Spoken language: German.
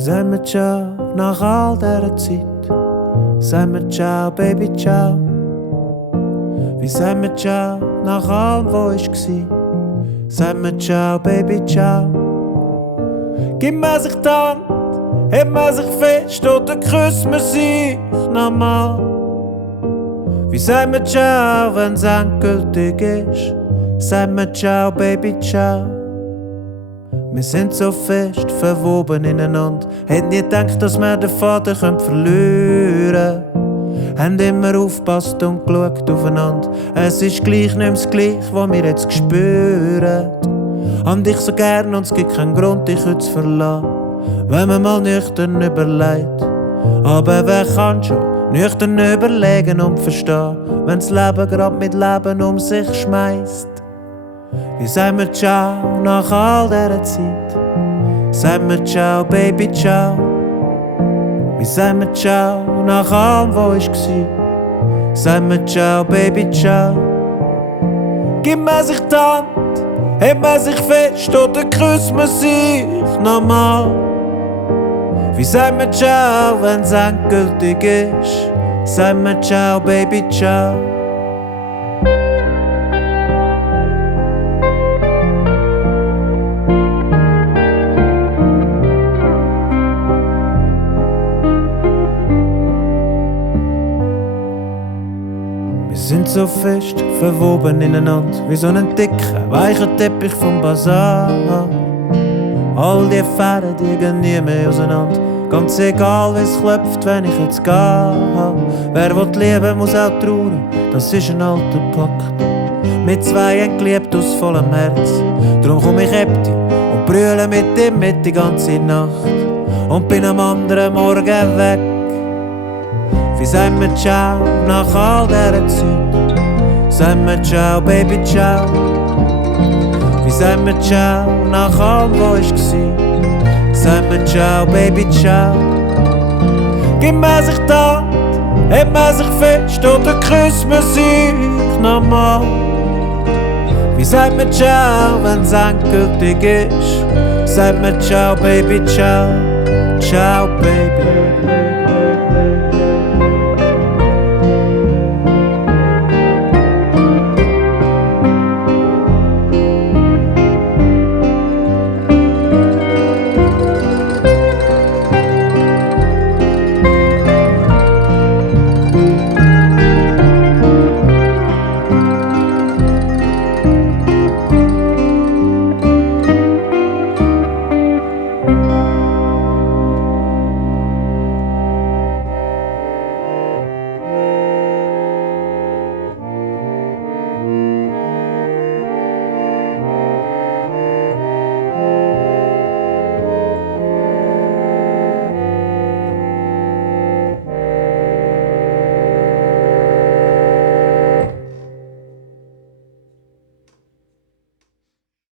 sagen wir ciao nach all dieser Zeit? Sagen wir ciao, Baby, ciao. Wie sagen wir ciao nach allem, wo ich war? Sagen wir ciao, Baby, ciao. Gib mir sich die Hand, hebt man sich fest oder küsst man sich nochmal? Wie sagen wir ciao, wenn's endgültig ist? Sagen wir ciao, Baby, ciao. Wir sind so fest verwoben ineinander. Hätt nie gedacht, dass wir den Vater verlieren können. Haben immer aufgepasst und geschaut aufeinander. Es ist gleich nicht das Gleiche, was wir jetzt spüren. Hab dich so gern und es gibt keinen Grund, dich heute zu verlassen, wenn man mal nüchtern überlegt. Aber wer kann schon nüchtern überlegen und verstehen, wenn das Leben grad mit Leben um sich schmeißt? Wie sagen wir ciao nach all dieser Zeit? Sagen wir ciao, Baby, ciao. Wie sagen wir ciao nach allem, wo ich war? Sagen wir ciao, Baby, ciao. Gib mir sich die Hand, hebt man sich fest oder küsst man sich nochmal? Wie sagen wir ciao, wenn's endgültig ist? Sagen wir ciao, Baby, ciao. Wir sind so fest verwoben ineinander, wie so ein dicker, weicher Teppich vom Bazar. All die Fäden, die gehen nie mehr auseinander. Ganz egal, wie es klopft, wenn ich jetzt gehe. Wer will lieben, muss auch trauern, das ist ein alter Pakt. Mit zwei haben geliebt aus vollem Herz. Drum komm ich heb dich und brülle mit ihm mit die ganze Nacht. Und bin am anderen Morgen weg. Wie sagen wir ciao nach all dieser Zeit? Sagen wir ciao, Baby, ciao. Wie sagen wir ciao nach allem, wo ich war? Sagen wir ciao, Baby, ciao. Gib mir sich die Hand, hebt man sich fest oder küsst man sich nochmal? Wie sagen wir ciao, wenn's endgültig ist? Sagen wir ciao, Baby, ciao. Ciao, Baby.